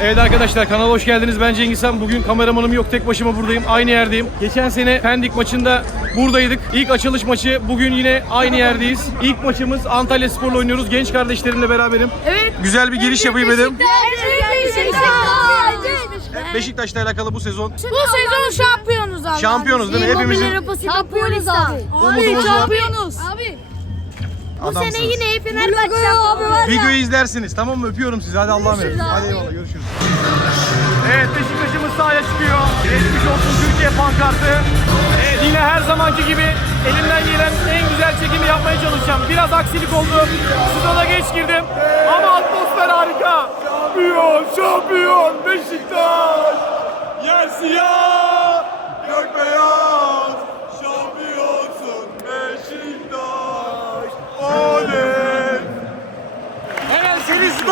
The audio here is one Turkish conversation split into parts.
Evet arkadaşlar kanala hoş geldiniz. Ben Cengiz Han. Bugün kameramanım yok. Tek başıma buradayım. Aynı yerdeyim. Geçen sene Pendik maçında buradaydık. İlk açılış maçı. Bugün yine aynı yerdeyiz. İlk maçımız Antalya Spor'la oynuyoruz. Genç kardeşlerimle beraberim. Evet. Güzel bir giriş yapayım dedim. Beşiktaş. Beşiktaş'la alakalı bu sezon Bu sezon şampiyonuz abi. Şampiyonuz değil mi? Hepimizin Şampiyonuz abi. umudumuz var. Şampiyonuz. Abi. Bu Adamsınız. sene yine Fenerbahçe şampiyonu. Videoyu izlersiniz. Tamam mı? Öpüyorum sizi. Hadi Allah'a emanet. Hadi eyvallah. Görüşürüz. Evet Beşiktaş'ımız sahaya çıkıyor. Geçmiş olsun Türkiye pankartı. Evet, yine her zamanki gibi elimden gelen en güzel çekimi yapmaya çalışacağım. Biraz aksilik oldu. Stada geç girdim. Ama atmosfer harika. Şampiyon, şampiyon Beşiktaş. Yer siyah,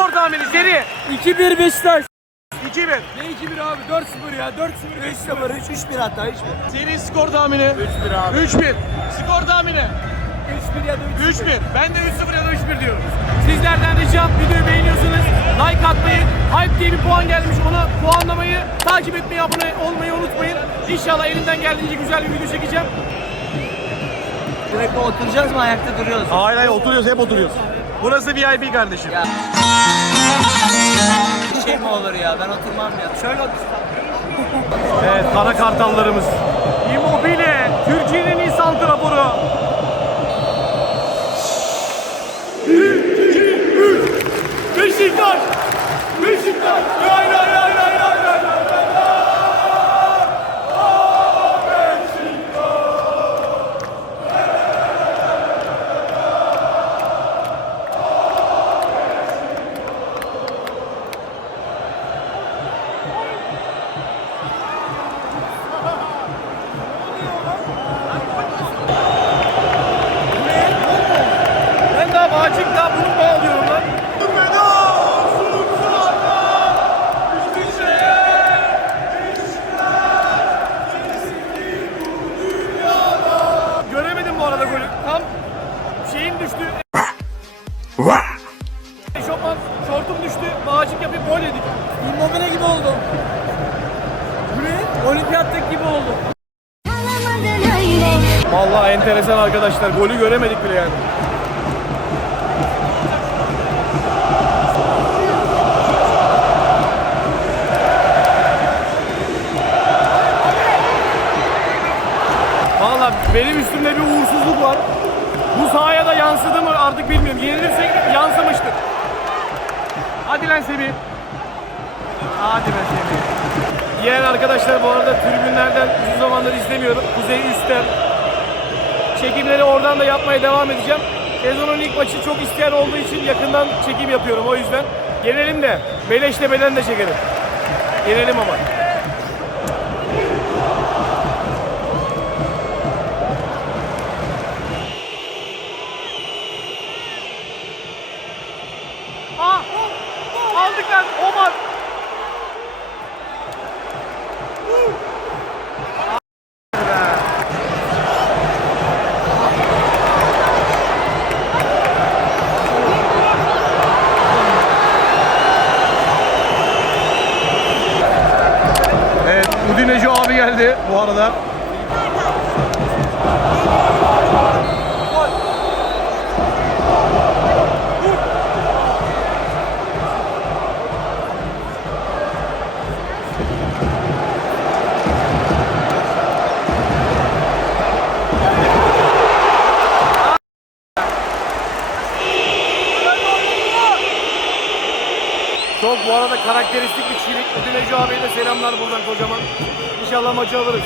skor tahmini seri. 2-1 Beşiktaş. 2-1. Ne 2-1 abi? 4-0 ya. 4-0. 3-0. 3-3-1 hatta 3-1. Seri skor tahmini. 3-1 abi. 3-1. Skor tahmini. 3-1 ya da 3 3-1. Ben de 3-0 ya da 3-1 diyorum. Sizlerden ricam videoyu beğeniyorsunuz. Like atmayı, Hype diye bir puan gelmiş ona puanlamayı, takip etmeyi, abone olmayı unutmayın. İnşallah elimden geldiğince güzel bir video çekeceğim. Direkt oturacağız mı ayakta duruyoruz? Hayır hayır oturuyoruz hep oturuyoruz. Burası VIP kardeşim. Ya. Şey mi olur ya? Ben oturmam ya. Şöyle otursam. Evet kara kartallarımız. Immobile, Türkiye'nin en iyi santraforu. Beşiktaş! Beşiktaş! Lay lay lay lay enteresan arkadaşlar. Golü göremedik bile yani. Vallahi benim üstümde bir uğursuzluk var. Bu sahaya da yansıdı mı artık bilmiyorum. Yenilirsek yansımıştır. Hadi lan Semih. Hadi be Semih. Diğer arkadaşlar bu arada tribünlerden uzun zamandır izlemiyorum. Kuzey üstten. Çekimleri oradan da yapmaya devam edeceğim. Sezonun ilk maçı çok isteyen olduğu için yakından çekim yapıyorum o yüzden. Gelelim de beleşle beden de çekerim. Gelelim ama. Udineci abi geldi bu arada. Çok bu arada karakteristik bir çirik. Udineci abiye de selamlar buradan kocaman. İnşallah maçı alırız.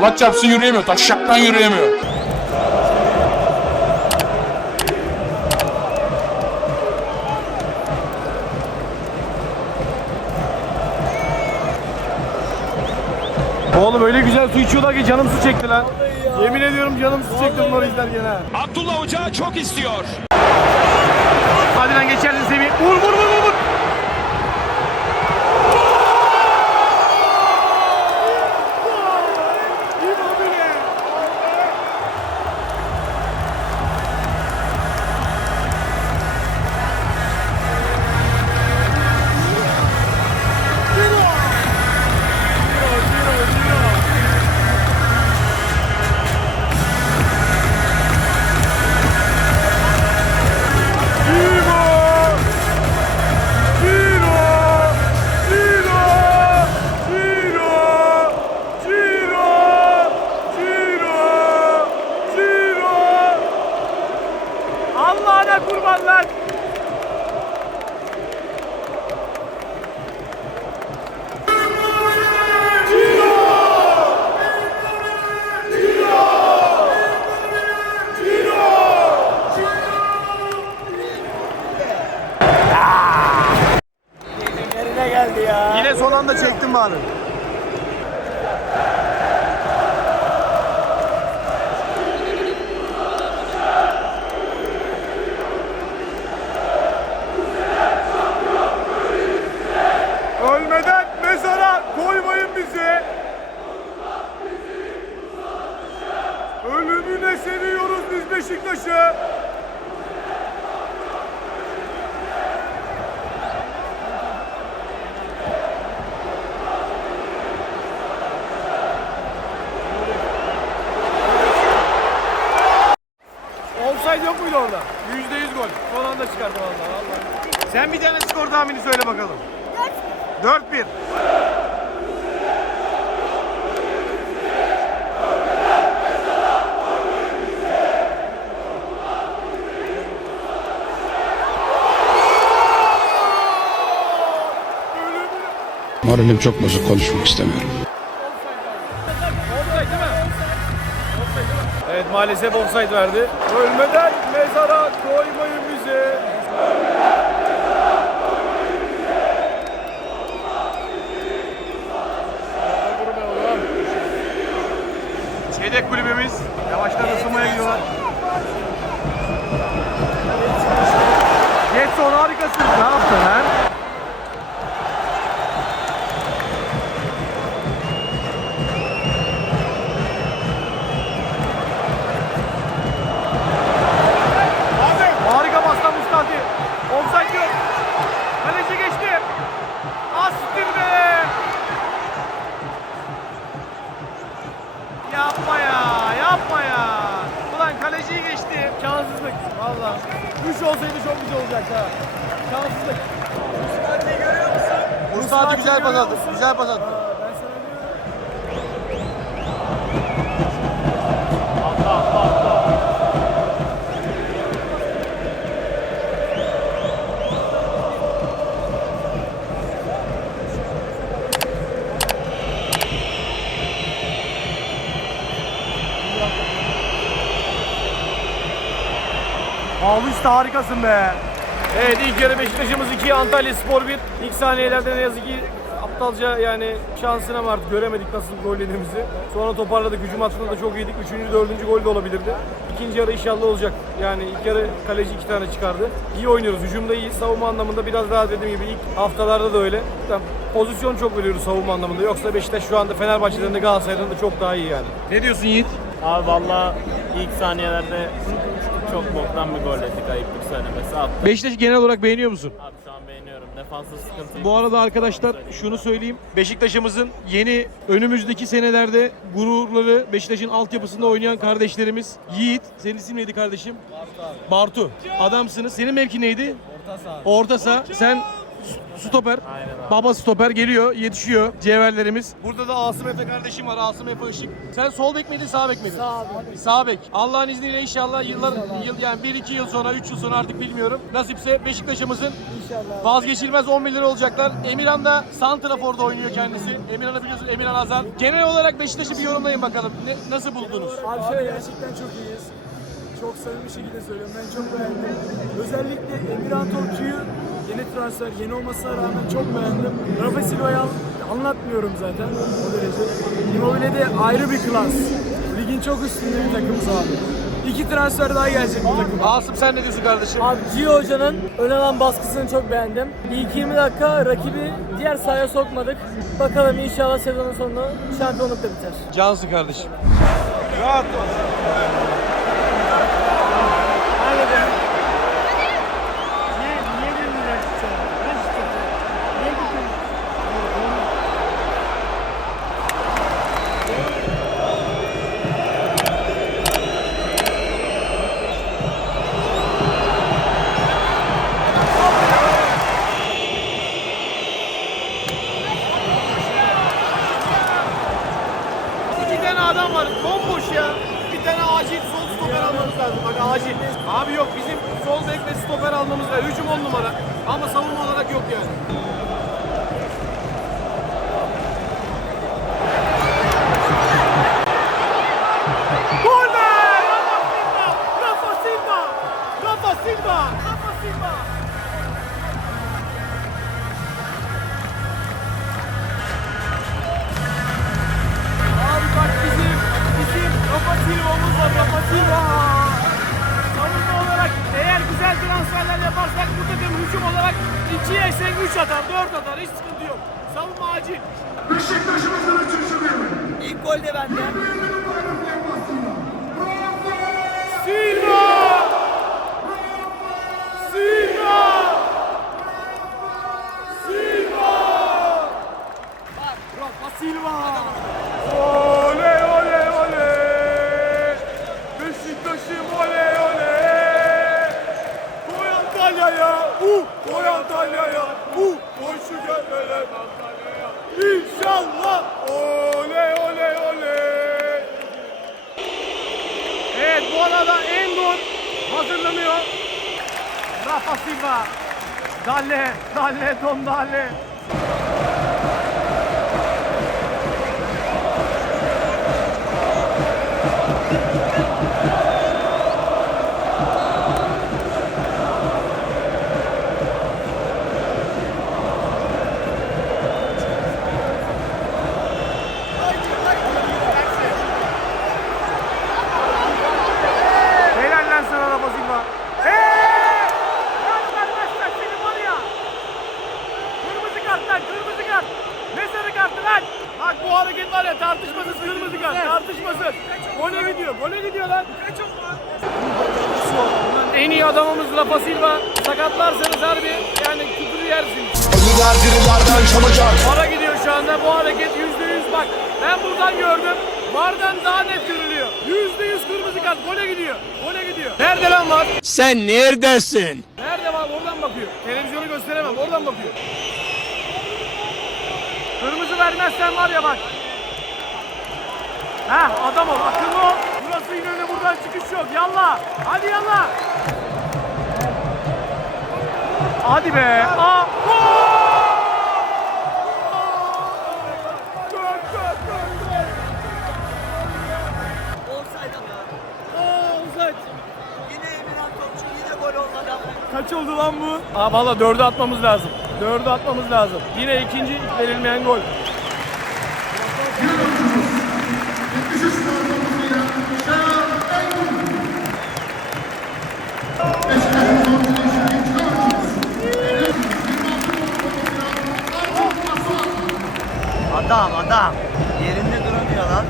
Allah çarpsın yürüyemiyor. Taşşaktan yürüyemiyor. Oğlum öyle güzel su içiyorlar ki canım su çekti lan. Yemin ediyorum canım su çekti bunları izlerken ha. Abdullah Hoca çok istiyor. Hadi lan geçerdin Semih. Vur vur vur vur. Anda çektim bari. Ölmeden mezara koymayın bizi. Ölümüne seviyoruz biz Beşiktaş'ı. Offside yok orada? %100 gol. Son anda çıkardı vallahi. vallahi. Sen bir tane skor tahmini söyle bakalım. 4-1. Moralim çok bozuk konuşmak istemiyorum. Maalesef offside verdi. Ölmeden mezara koymayın bizi. Yedek kulübümüz yavaştan ısınmaya gidiyorlar. Getson harikasın. Ne yaptın lan? arkadaşlar. Şanssızlık. Musrati'yi görüyor musun? Musrati güzel pas attı. Güzel pas attı. Abi işte harikasın be. Evet ilk yarı Beşiktaş'ımız 2, Antalya Spor 1. İlk saniyelerde ne yazık ki aptalca yani şansına mı artık göremedik nasıl gol yediğimizi. Sonra toparladık. Hücum hattında da çok iyiydik. Üçüncü, dördüncü gol de olabilirdi. İkinci yarı inşallah olacak. Yani ilk yarı kaleci iki tane çıkardı. İyi oynuyoruz. Hücumda iyi. Savunma anlamında biraz daha dediğim gibi ilk haftalarda da öyle. Yani pozisyon çok veriyoruz savunma anlamında. Yoksa Beşiktaş şu anda Fenerbahçe'den de Galatasaray'dan da çok daha iyi yani. Ne diyorsun Yiğit? Abi valla ilk saniyelerde çok boktan bir gol yedik ayıptır söylemesi. Attık. Beşiktaş'ı genel olarak beğeniyor musun? Abi şu an beğeniyorum. Defansı sıkıntı. Bu arada arkadaşlar şunu söyleyeyim. Beşiktaş'ımızın yeni önümüzdeki senelerde gururları Beşiktaş'ın altyapısında oynayan kardeşlerimiz Yiğit. Senin isim neydi kardeşim? Bartu. Bartu. Adamsınız. Senin mevki neydi? Orta saha. Orta saha. Sen stoper. Baba stoper geliyor, yetişiyor cevherlerimiz. Burada da Asım Efe kardeşim var. Asım Efe Işık. Sen sol bek miydin, sağ bek miydin? Sağ bek. Sağ bek. Allah'ın izniyle inşallah yıllar yıl yani 1 2 yıl sonra, 3 yıl sonra artık bilmiyorum. Nasipse Beşiktaş'ımızın vazgeçilmez 11 lira olacaklar. Emirhan da Santrafor'da oynuyor kendisi. Emirhan'ı biliyorsun Emirhan Azar. Genel olarak Beşiktaş'ı bir yorumlayın bakalım. Ne- nasıl buldunuz? Abi şöyle gerçekten çok iyiyiz. Çok samimi şekilde söylüyorum. Ben çok beğendim. Özellikle Emirhan Topçu'yu yeni transfer, yeni olmasına rağmen çok beğendim. Rafa Silva'yı anlatmıyorum zaten o derece. Immobile de ayrı bir klas. Ligin çok üstünde bir takımız abi. İki transfer daha gelecek bu takıma. Asım sen ne diyorsun kardeşim? Abi Gio Hoca'nın ön alan baskısını çok beğendim. İlk 20 dakika rakibi diğer sahaya sokmadık. Bakalım inşallah sezonun sonunda şampiyonlukla biter. Cansın kardeşim. İki tane adam var. Bomboş ya. Bir tane acil sol stoper almamız lazım. Bak acil. Abi yok bizim sol bek stoper almamız lazım. Hücum on numara. Ama savunma olarak yok yani. Silva! Rafa Silva! Savunma olarak eğer güzel transferler yaparsak bu takım hücum olarak 2 yesek 3 atar, 4 atar. Hiç sıkıntı yok. Savunma acil. İlk gol de bende. Silva! Silva! Silva! Rafa Silva! Oley Antalya'ya! Uh! Koy şu gölgeler Antalya'ya! İnşallah! Oley oley oley! Evet bu arada Endur hazırlanıyor. Rafa Silva. Dalle, Dalle, Don Dalle. Bak bu hareket var ya tartışmasız kırmızı kart tartışmasız. Gole gidiyor gole gidiyor lan. En iyi adamımız Rafa Silva. Sakatlarsanız harbi yani küfür yersiniz. Ölüler dirilerden çalacak. Para gidiyor şu anda bu hareket yüzde yüz bak. Ben buradan gördüm. Vardan daha net görülüyor. Yüzde yüz kırmızı kart gole gidiyor. Gole gidiyor. Nerede lan var? Sen neredesin? Nerede var? Oradan bakıyor. Televizyonu gösteremem. Oradan bakıyor. Vermezsen var ya bak. Ha adam ol. Akıllı ol. Burası İnönü buradan çıkış yok. Yallah. Hadi yallah. Hadi be. Aa. Kaç oldu lan bu? Aa valla dördü atmamız lazım. Dördü atmamız lazım. Yine ikinci verilmeyen gol. Adam adam. Yerinde duramıyor lan.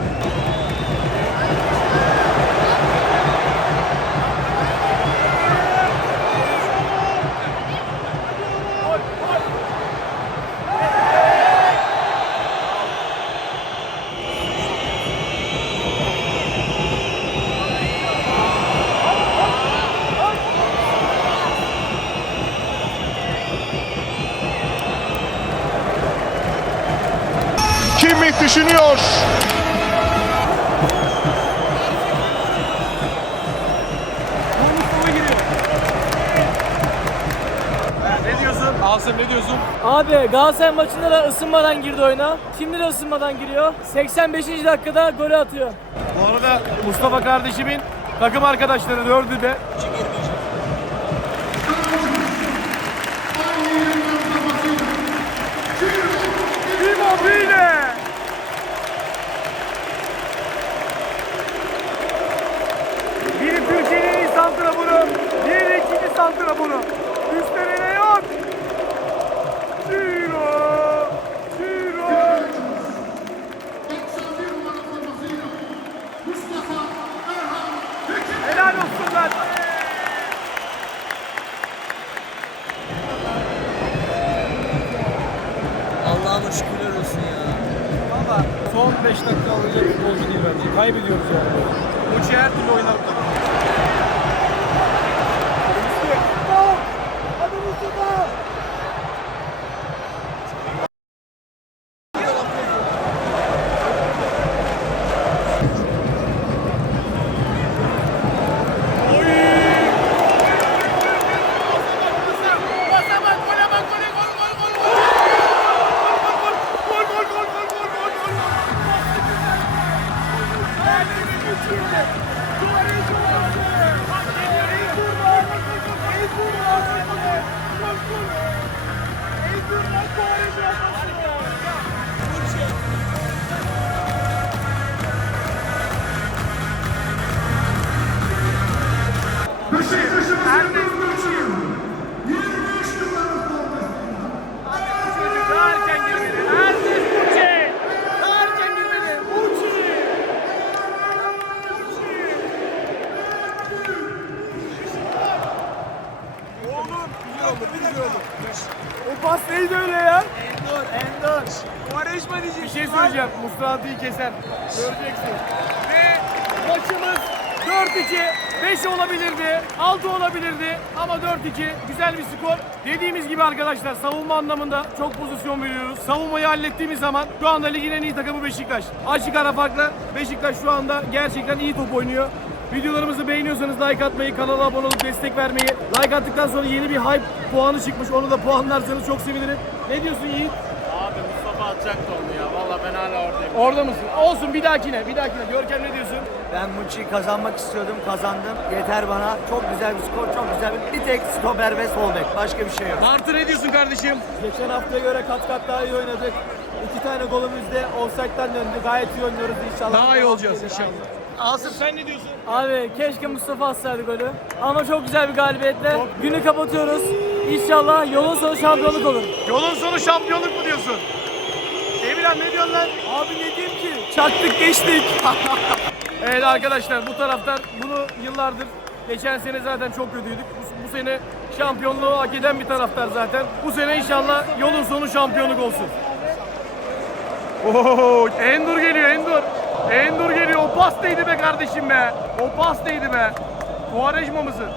Düşünüyor? Mustafa giriyor. Ne diyorsun? Asım ne diyorsun? Abi Galatasaray maçında da ısınmadan girdi oyuna. Şimdi de ısınmadan giriyor. 85. dakikada golü atıyor. Bu arada Mustafa kardeşimin takım arkadaşları dördü de Immobile! Biri Türkiye'nin en iyi santraforu, diğeri ikinci santraforu. Üstte ne yok? Ciro! Ciro! Helal olsun lan. Allah'ıma şükürler olsun ya. Valla son 5 dakika alacak futbolcu değil bence. Kaybediyoruz yani. Muçi her türlü oynar Quaresma diyecek. Bir şey söyleyeceğim. Mustafa'yı keser. Göreceksin. Ve maçımız 4-2. 5 olabilirdi, 6 olabilirdi ama 4-2 güzel bir skor. Dediğimiz gibi arkadaşlar savunma anlamında çok pozisyon veriyoruz. Savunmayı hallettiğimiz zaman şu anda ligin en iyi takımı Beşiktaş. Açık ara farkla Beşiktaş şu anda gerçekten iyi top oynuyor. Videolarımızı beğeniyorsanız like atmayı, kanala abone olup destek vermeyi, like attıktan sonra yeni bir hype puanı çıkmış. Onu da puanlarsanız çok sevinirim. Ne diyorsun Yiğit? Abi Mustafa atacaktı onu ya. Valla ben hala oradayım. Orada mısın? Olsun bir dahakine, bir dahakine. Görkem ne diyorsun? Ben Muçi'yi kazanmak istiyordum. Kazandım. Yeter bana. Çok güzel bir skor. Çok güzel bir, bir tek stoper ve sol bek. Başka bir şey yok. Martı ne diyorsun kardeşim? Geçen haftaya göre kat kat daha iyi oynadık. İki tane golümüz de offside'den döndü. Gayet iyi oynuyoruz inşallah. Daha iyi olacağız inşallah. Asım sen ne diyorsun? Abi keşke Mustafa atsaydı golü. Ama çok güzel bir galibiyetle günü kapatıyoruz. İnşallah yolun sonu şampiyonluk olur. Yolun sonu şampiyonluk mu diyorsun? Emirhan ne diyorsun lan? Abi ne diyeyim ki? Çaktık geçtik. Evet arkadaşlar bu taraftar bunu yıllardır geçen sene zaten çok kötüydük. Bu, bu sene şampiyonluğu hak eden bir taraftar zaten. Bu sene inşallah yolun sonu şampiyonluk olsun. Oo, Endur geliyor Endur. Endur geliyor. O pas değdi be kardeşim be. O pas değdi be. Kuvarejma mısın?